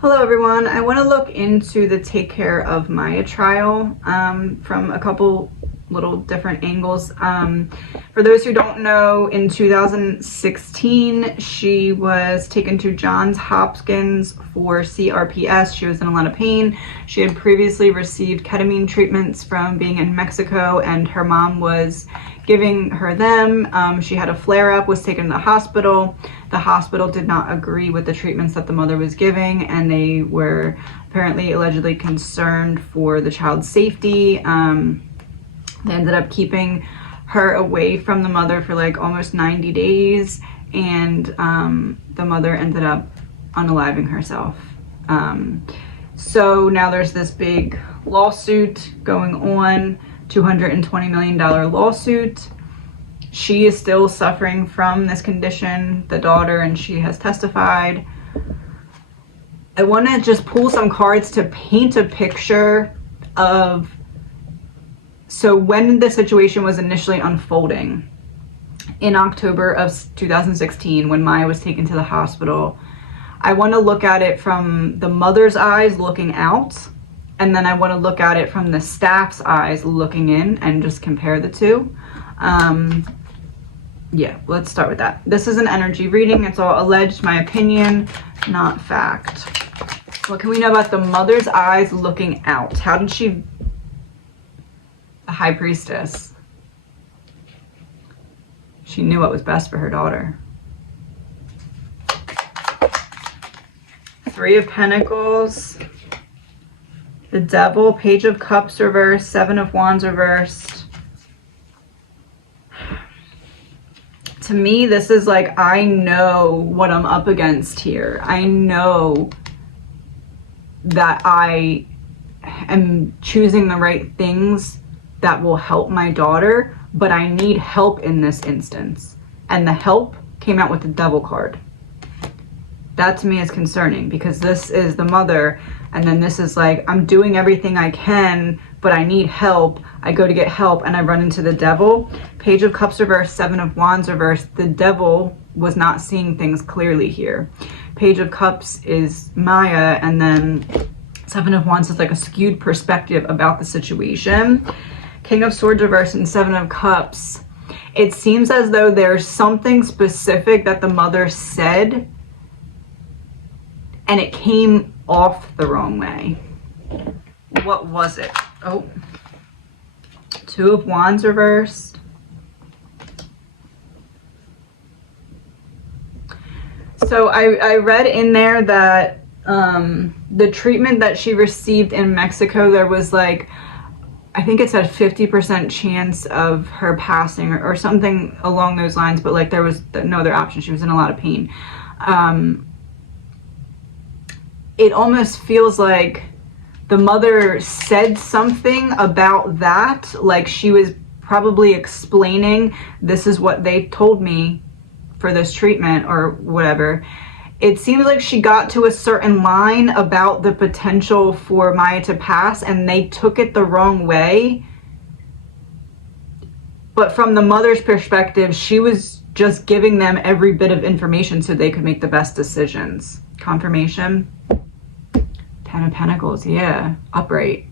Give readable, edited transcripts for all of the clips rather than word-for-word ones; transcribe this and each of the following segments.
Hello everyone. I want to look into the Take Care of Maya trial from a couple little different angles. For those who don't know, in 2016 she was taken to Johns Hopkins for CRPS. She was in a lot of pain. She had previously received ketamine treatments from being in Mexico, and her mom was giving her them. She had a flare-up, was taken to the hospital. The hospital did not agree with the treatments that the mother was giving, and they were apparently allegedly concerned for the child's safety. They ended up keeping her away from the mother for like almost 90 days, and the mother ended up unaliving herself. So now there's this big lawsuit going on, $220 million lawsuit. She is still suffering from this condition, the daughter, and she has testified. I want to just pull some cards to paint a picture of, so when the situation was initially unfolding in October of 2016, when Maya was taken to the hospital, I want to look at it from the mother's eyes looking out, and then I want to look at it from the staff's eyes looking in and just compare the two. Yeah, let's start with that. This is an energy reading. It's all alleged, my opinion, not fact. What can we know about the mother's eyes looking out? How did she... The High Priestess. She knew what was best for her daughter. Three of Pentacles. The Devil, Page of Cups reversed, Seven of Wands reversed. To me, this is like, I know what I'm up against here. I know that I am choosing the right things that will help my daughter, but I need help in this instance. And the help came out with the Devil card. That to me is concerning, because this is the mother, and then this is like, I'm doing everything I can, but I need help. I go to get help and I run into the Devil. Page of Cups reversed, Seven of Wands reversed. The Devil was not seeing things clearly here. Page of Cups is Maya, and then Seven of Wands is like a skewed perspective about the situation. King of Swords reversed and Seven of Cups. It seems as though there's something specific that the mother said and it came off the wrong way. What was it? Oh, Two of Wands reversed. So I read in there that the treatment that she received in Mexico, there was like, I think it said 50% chance of her passing or something along those lines, but like there was no other option. She was in a lot of pain. It almost feels like the mother said something about that, like she was probably explaining, this is what they told me for this treatment or whatever. It seems like she got to a certain line about the potential for Maya to pass, and they took it the wrong way. But from the mother's perspective, she was just giving them every bit of information so they could make the best decisions. Confirmation. Ten of Pentacles, yeah, upright.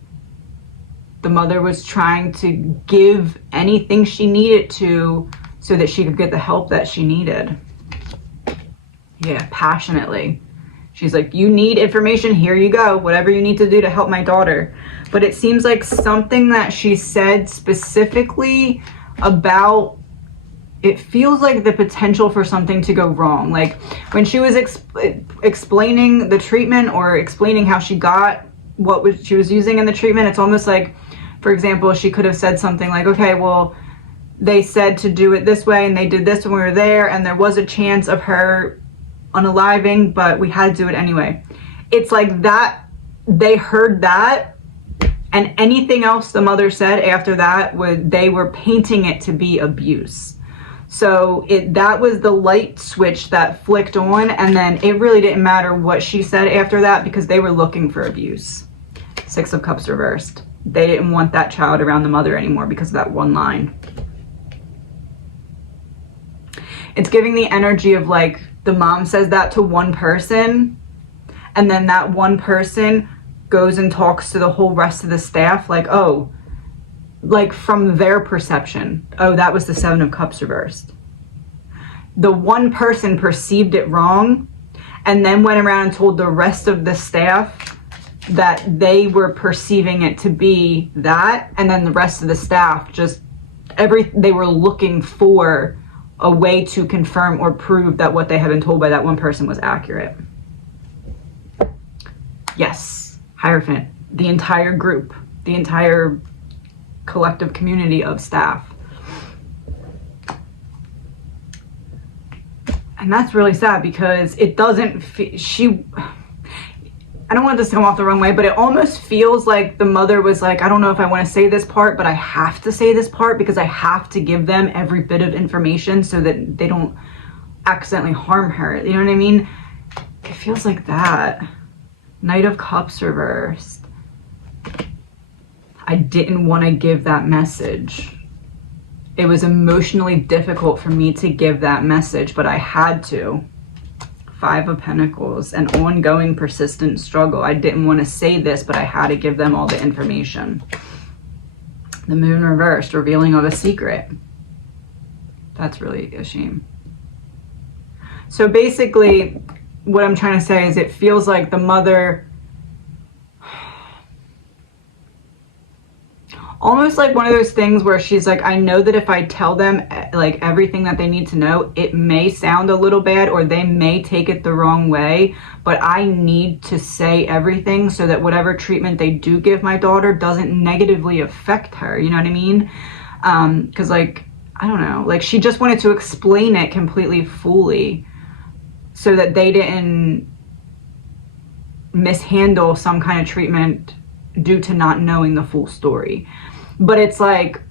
The mother was trying to give anything she needed to so that she could get the help that she needed. Yeah, passionately. She's like, you need information, here you go, whatever you need to do to help my daughter. But it seems like something that she said specifically about, it feels like the potential for something to go wrong. Like when she was explaining the treatment or explaining how she got what she was using in the treatment, it's almost like, for example, she could have said something like, okay, well, they said to do it this way and they did this when we were there, and there was a chance of her unaliving, but we had to do it anyway. It's like that, they heard that, and anything else the mother said after that, they were painting it to be abuse. So that was the light switch that flicked on, and then it really didn't matter what she said after that because they were looking for abuse. Six of Cups reversed. They didn't want that child around the mother anymore because of that one line. It's giving the energy of like, the mom says that to one person and then that one person goes and talks to the whole rest of the staff, like, oh, like from their perception, oh, that was the Seven of Cups reversed. The one person perceived it wrong and then went around and told the rest of the staff that they were perceiving it to be that, and then the rest of the staff just they were looking for a way to confirm or prove that what they had been told by that one person was accurate. Yes, Hierophant, the entire group, the entire collective community of staff. And that's really sad because it doesn't I don't want this to come off the wrong way, but it almost feels like the mother was like, I don't know if I want to say this part, but I have to say this part because I have to give them every bit of information so that they don't accidentally harm her. You know what I mean? It feels like that. Knight of Cups reversed. I didn't want to give that message. It was emotionally difficult for me to give that message, but I had to. Five of Pentacles, an ongoing persistent struggle. I didn't want to say this, but I had to give them all the information. The Moon reversed, revealing of a secret. That's really a shame. So basically, what I'm trying to say is it feels like the mother, almost like one of those things where she's like, I know that if I tell them like everything that they need to know, it may sound a little bad or they may take it the wrong way, but I need to say everything so that whatever treatment they do give my daughter doesn't negatively affect her. You know what I mean? Because like, I don't know, like she just wanted to explain it completely fully so that they didn't mishandle some kind of treatment due to not knowing the full story. But it's like,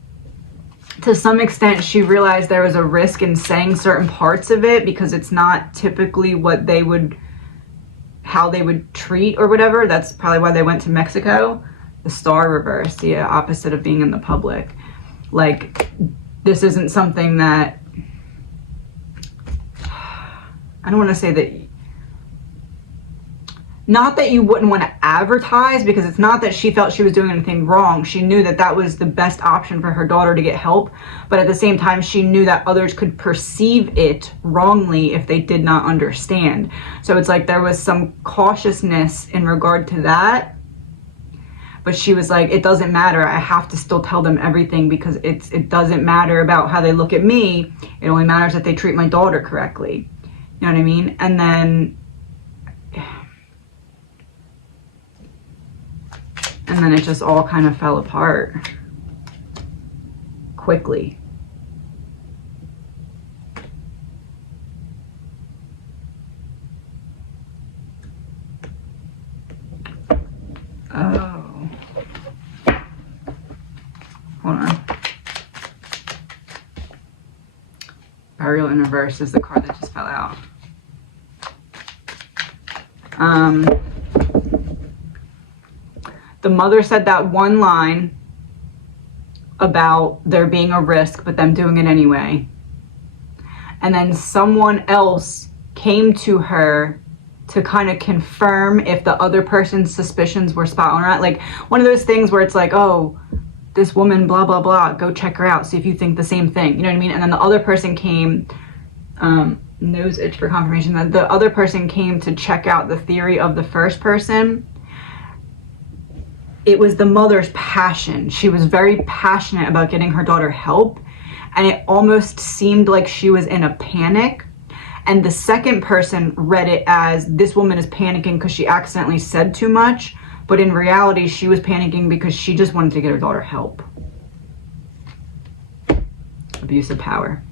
to some extent, she realized there was a risk in saying certain parts of it because it's not typically what they would, how they would treat or whatever. That's probably why they went to Mexico. The Star reversed, the opposite of being in the public. Like, this isn't something that, I don't want to say that, not that you wouldn't want to advertise, because it's not that she felt she was doing anything wrong. She knew that that was the best option for her daughter to get help. But at the same time, she knew that others could perceive it wrongly if they did not understand. So it's like there was some cautiousness in regard to that. But she was like, it doesn't matter. I have to still tell them everything because it doesn't matter about how they look at me. It only matters that they treat my daughter correctly. You know what I mean? And then it just all kind of fell apart quickly. Oh. Hold on. Burial in reverse is the card that just fell out. The mother said that one line about there being a risk, but them doing it anyway. And then someone else came to her to kind of confirm if the other person's suspicions were spot on or not. Like one of those things where it's like, oh, this woman, blah, blah, blah, go check her out, see if you think the same thing. You know what I mean? And then the other person came, nose itch for confirmation, that the other person came to check out the theory of the first person. It was the mother's passion. She was very passionate about getting her daughter help, and it almost seemed like she was in a panic. And the second person read it as, this woman is panicking because she accidentally said too much, but in reality, she was panicking because she just wanted to get her daughter help. Abuse of power.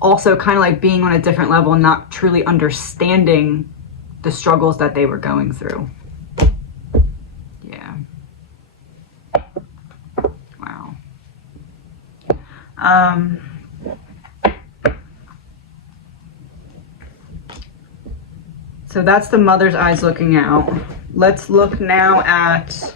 Also kind of like being on a different level and not truly understanding the struggles that they were going through. Yeah. Wow. So that's the mother's eyes looking out. Let's look now at,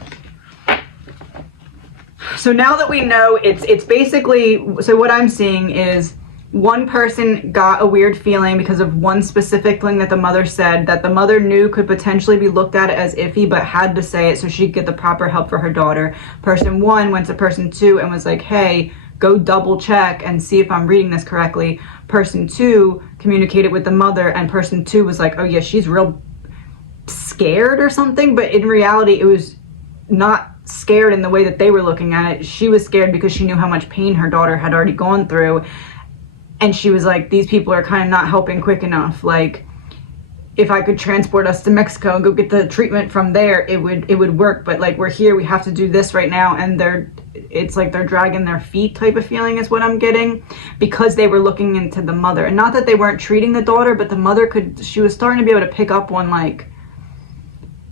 so now that we know it's basically, so what I'm seeing is One person got a weird feeling because of one specific thing that the mother said that the mother knew could potentially be looked at as iffy, but had to say it so she'd get the proper help for her daughter. Person 1 went to person 2 and was like, hey, go double check and see if I'm reading this correctly. Person 2 communicated with the mother, and person 2 was like, oh yeah, she's real scared or something. But in reality, it was not scared in the way that they were looking at it. She was scared because she knew how much pain her daughter had already gone through. And she was like, these people are kind of not helping quick enough. Like, if I could transport us to Mexico and go get the treatment from there, it would work. But like, we're here, we have to do this right now. And it's like they're dragging their feet type of feeling is what I'm getting, because they were looking into the mother. And not that they weren't treating the daughter, but the mother she was starting to be able to pick up on like,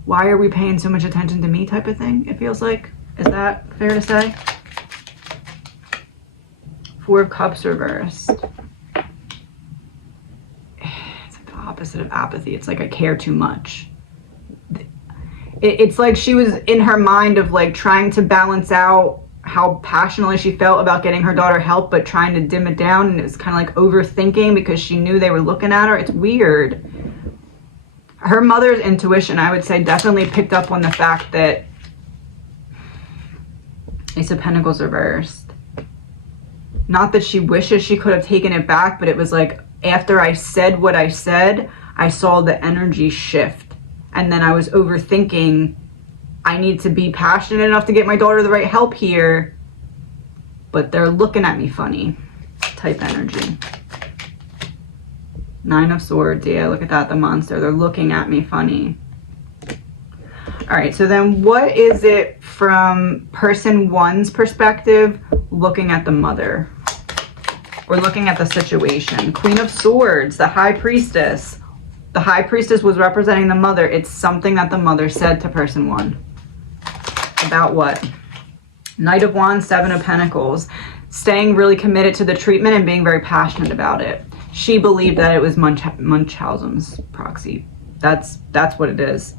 why are we paying so much attention to me type of thing, it feels like. Is that fair to say? 4 of Cups reversed. It's like the opposite of apathy. It's like I care too much. It's like she was in her mind of like trying to balance out how passionately she felt about getting her daughter help, but trying to dim it down, and it was kind of like overthinking because she knew they were looking at her. It's weird. Her mother's intuition, I would say, definitely picked up on the fact that Ace of Pentacles reversed. Not that she wishes she could have taken it back, but it was like, after I said what I said, I saw the energy shift. And then I was overthinking, I need to be passionate enough to get my daughter the right help here, but they're looking at me funny type energy. 9 of Swords, yeah, look at that, the monster. They're looking at me funny. All right, so then what is it from person 1's perspective looking at the mother? Or looking at the situation? Queen of Swords, the High Priestess. The High Priestess was representing the mother. It's something that the mother said to person 1. About what? Knight of Wands, 7 of Pentacles. Staying really committed to the treatment and being very passionate about it. She believed that it was Munchausen's proxy. That's what it is.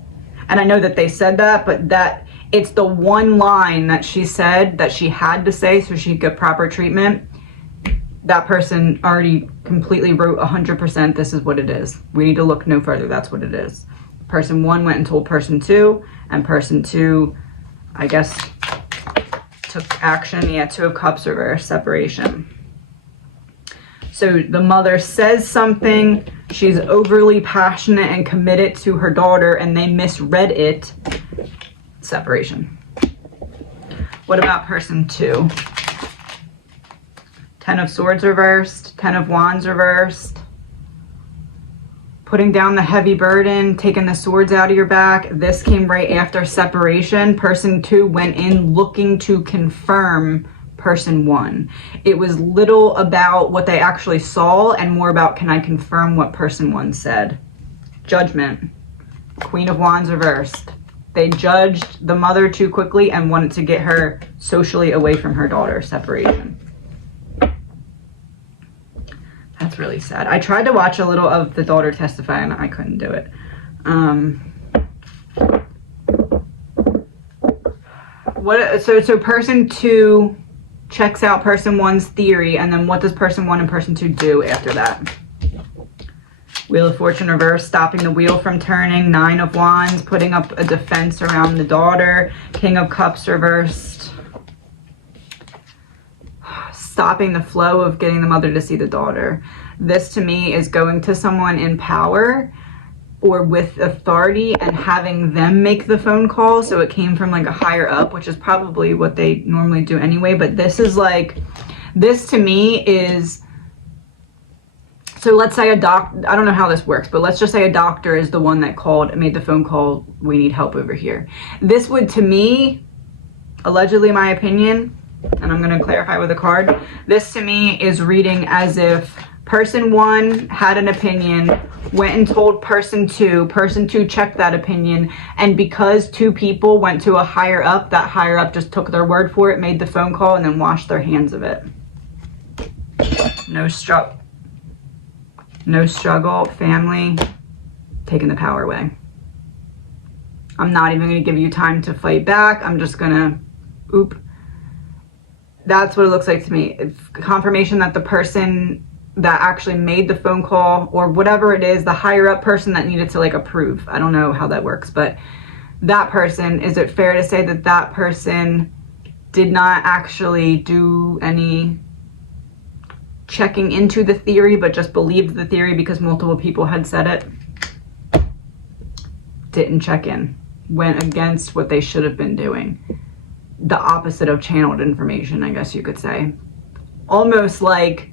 And I know that they said that, but that it's the one line that she said that she had to say so she'd get proper treatment. That person already completely wrote 100%, this is what it is. We need to look no further, that's what it is. Person 1 went and told person 2, and person 2, I guess, took action. Yeah, 2 of Cups reversed, separation. So the mother says something, she's overly passionate and committed to her daughter, and they misread it. Separation. What about person 2? 10 of Swords reversed, 10 of Wands reversed. Putting down the heavy burden, taking the swords out of your back. This came right after separation. Person 2 went in looking to confirm person 1. It was little about what they actually saw and more about, can I confirm what person 1 said? Judgment. Queen of Wands reversed. They judged the mother too quickly and wanted to get her socially away from her daughter. Separation. That's really sad. I tried to watch a little of the daughter testify and I couldn't do it. So person 2 checks out person 1's theory, and then what does person 1 and person 2 do after that? Wheel of Fortune reversed, stopping the wheel from turning. 9 of Wands, putting up a defense around the daughter. King of Cups reversed, stopping the flow of getting the mother to see the daughter. This to me is going to someone in power or with authority and having them make the phone call. So it came from like a higher up, which is probably what they normally do anyway. But this is like, this to me is, so let's say a doctor, I don't know how this works, but let's just say a doctor is the one that called and made the phone call, we need help over here. This would, to me, allegedly my opinion, and I'm going to clarify with a card, this to me is reading as if person 1 had an opinion, went and told person 2, person 2 checked that opinion, and because 2 people went to a higher up, that higher up just took their word for it, made the phone call, and then washed their hands of it. No struggle, family, taking the power away. I'm not even going to give you time to fight back. I'm just going to, That's what it looks like to me. It's confirmation that the person that actually made the phone call, or whatever it is, the higher up person that needed to like approve. I don't know how that works, but that person, is it fair to say that that person did not actually do any checking into the theory, but just believed the theory because multiple people had said it? Didn't check in, went against what they should have been doing. The opposite of channeled information, I guess you could say. Almost like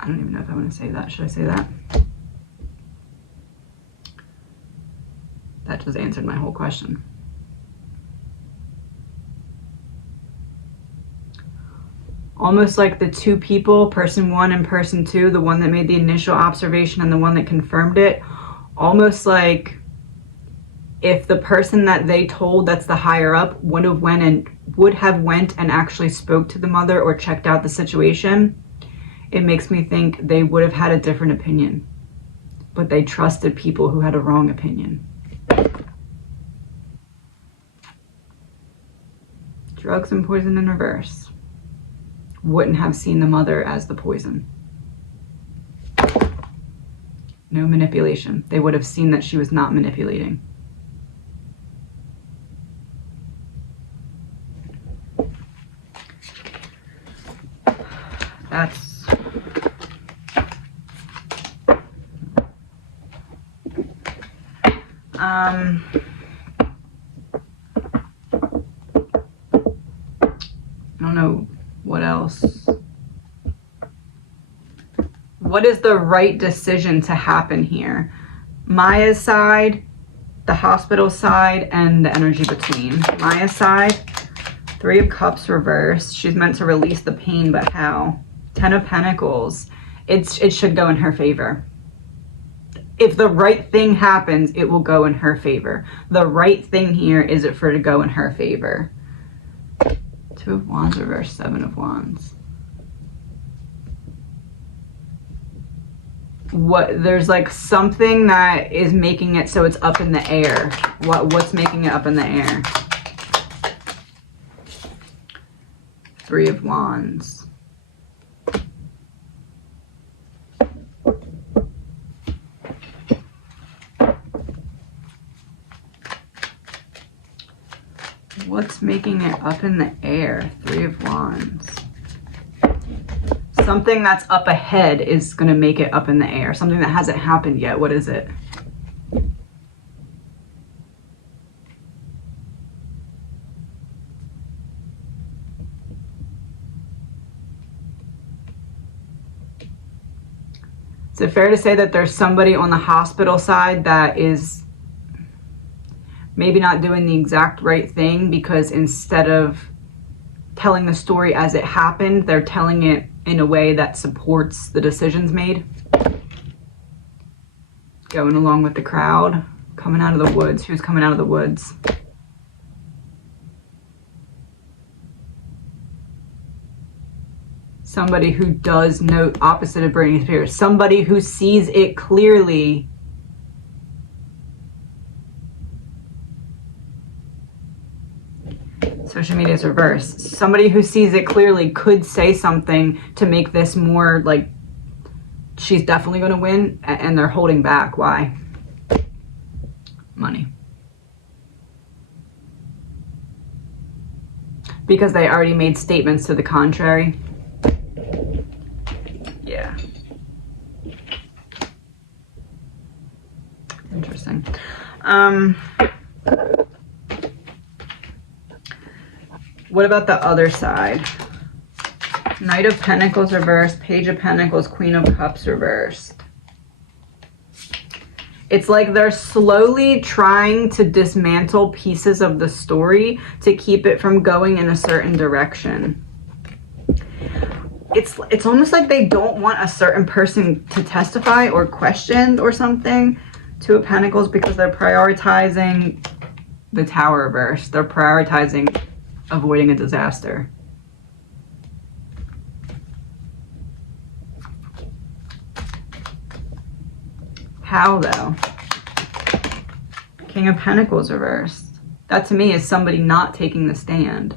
I don't even know if I want to say that. Should I say that? That just answered my whole question. Almost like the two people, person one and person two, the one that made the initial observation and the one that confirmed it, almost like if the person that they told that's the higher up would have went and actually spoke to the mother or checked out the situation, it makes me think they would have had a different opinion, but they trusted people who had a wrong opinion. Drugs and poison in reverse. Wouldn't have seen the mother as the poison. No manipulation. They would have seen that she was not manipulating. That's I don't know what else. What is the right decision to happen here? Maya's side, the hospital side, and the energy between. Maya's side, 3 of Cups reversed. She's meant to release the pain, but how? 10 of Pentacles. It should go in her favor. If the right thing happens, it will go in her favor. The right thing here is it for it to go in her favor. 2 of Wands reversed, 7 of Wands. There's like something that is making it so it's up in the air. What's making it up in the air? 3 of Wands. What's making it up in the air? 3 of Wands. Something that's up ahead is going to make it up in the air. Something that hasn't happened yet. What is it? Is it fair to say that there's somebody on the hospital side that is maybe not doing the exact right thing, because instead of telling the story as it happened, they're telling it in a way that supports the decisions made? Going along with the crowd, coming out of the woods. Who's coming out of the woods? Somebody who does know, opposite of Britney Spears, somebody who sees it clearly. Social media is reversed. Somebody who sees it clearly could say something to make this more like she's definitely going to win, and they're holding back. Why? Money. Because they already made statements to the contrary. Yeah. Interesting. What about the other side? Knight of Pentacles reversed, Page of Pentacles, Queen of Cups reversed. It's like they're slowly trying to dismantle pieces of the story to keep it from going in a certain direction. It's almost like they don't want a certain person to testify or questioned or something. 2 of Pentacles, because they're prioritizing the Tower reverse. They're prioritizing avoiding a disaster. How though? King of Pentacles reversed. That to me is somebody not taking the stand.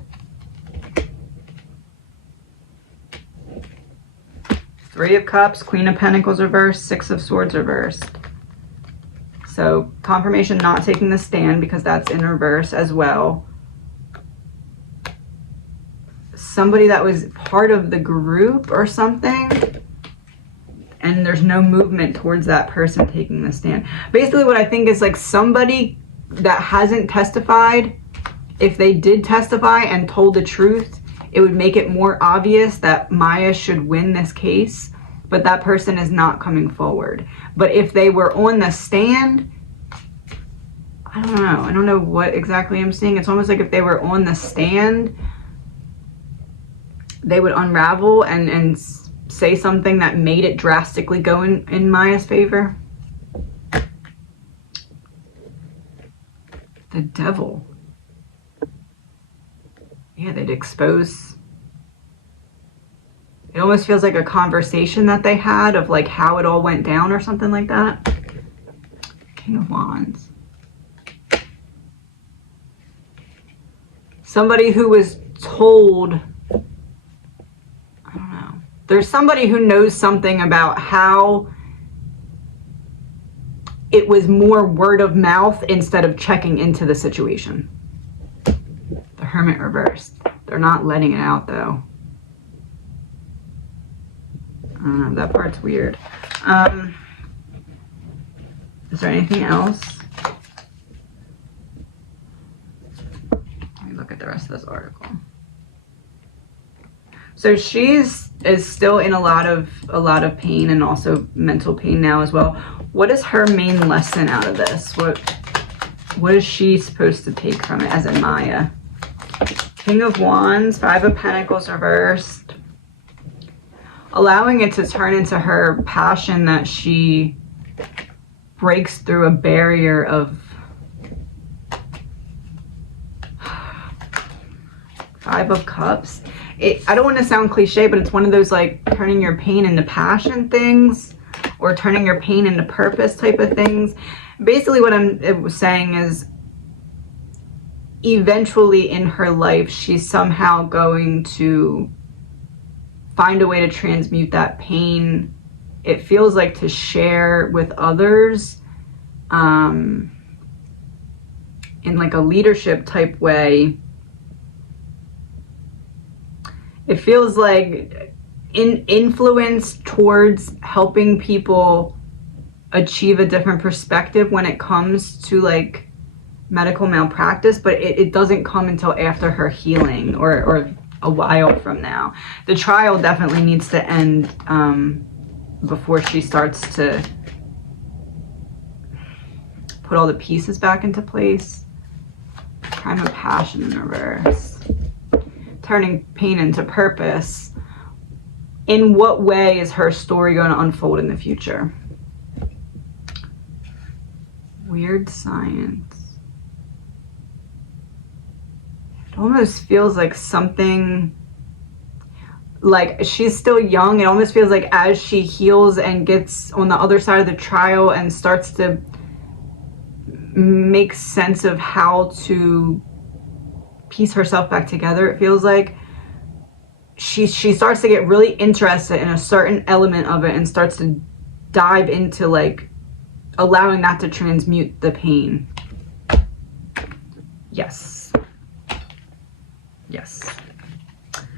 Three of Cups, Queen of Pentacles reversed, Six of Swords reversed. So confirmation not taking the stand because that's in reverse as well. Somebody that was part of the group or something, and there's no movement towards that person taking the stand. Basically what I think is like somebody that hasn't testified, if they did testify and told the truth, it would make it more obvious that Maya should win this case, but that person is not coming forward. But if they were on the stand, I don't know what exactly I'm seeing. It's almost like if they were on the stand, they would unravel and say something that made it drastically go in Maya's favor. The Devil. Yeah, they'd expose. It almost feels like a conversation that they had of like how it all went down or something like that. King of Wands. Somebody who was told, I don't know. There's somebody who knows something about how it was more word of mouth instead of checking into the situation. The Hermit reversed. They're not letting it out though. I don't know, that part's weird. Is there anything else? Let me look at the rest of this article. So is still in a lot of pain and also mental pain now as well. What is her main lesson out of this? What is she supposed to take from it as in Maya? King of Wands, Five of Pentacles reversed. Allowing it to turn into her passion that she breaks through a barrier of Five of Cups. I don't want to sound cliche, but it's one of those like turning your pain into passion things or turning your pain into purpose type of things. Basically what I'm saying is eventually in her life, she's somehow going to find a way to transmute that pain. It feels like to share with others in like a leadership type way. It feels like influence towards helping people achieve a different perspective when it comes to like medical malpractice, but it doesn't come until after her healing or a while from now. The trial definitely needs to end before she starts to put all the pieces back into place. Crime of Passion in reverse. Turning pain into purpose. In what way is her story going to unfold in the future? Weird Science. It almost feels like something, like she's still young. It almost feels like as she heals and gets on the other side of the trial and starts to make sense of how to piece herself back together, it feels like she starts to get really interested in a certain element of it and starts to dive into like allowing that to transmute the pain. Yes. Yes.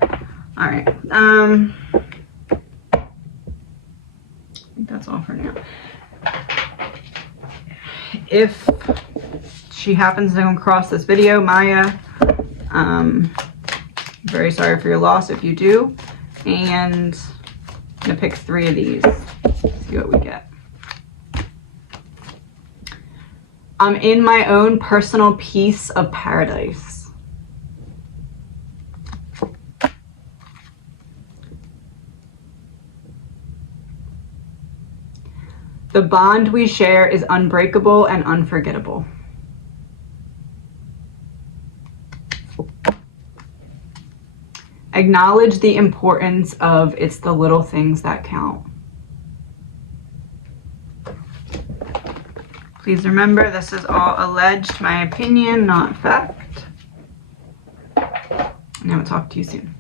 All right. I think that's all for now. If she happens to come across this video, Maya, very sorry for your loss if you do. And I'm gonna pick 3 of these. See what we get. I'm in my own personal piece of paradise. The bond we share is unbreakable and unforgettable. Acknowledge the importance of it's the little things that count. Please remember, this is all alleged, my opinion, not fact. And I will talk to you soon.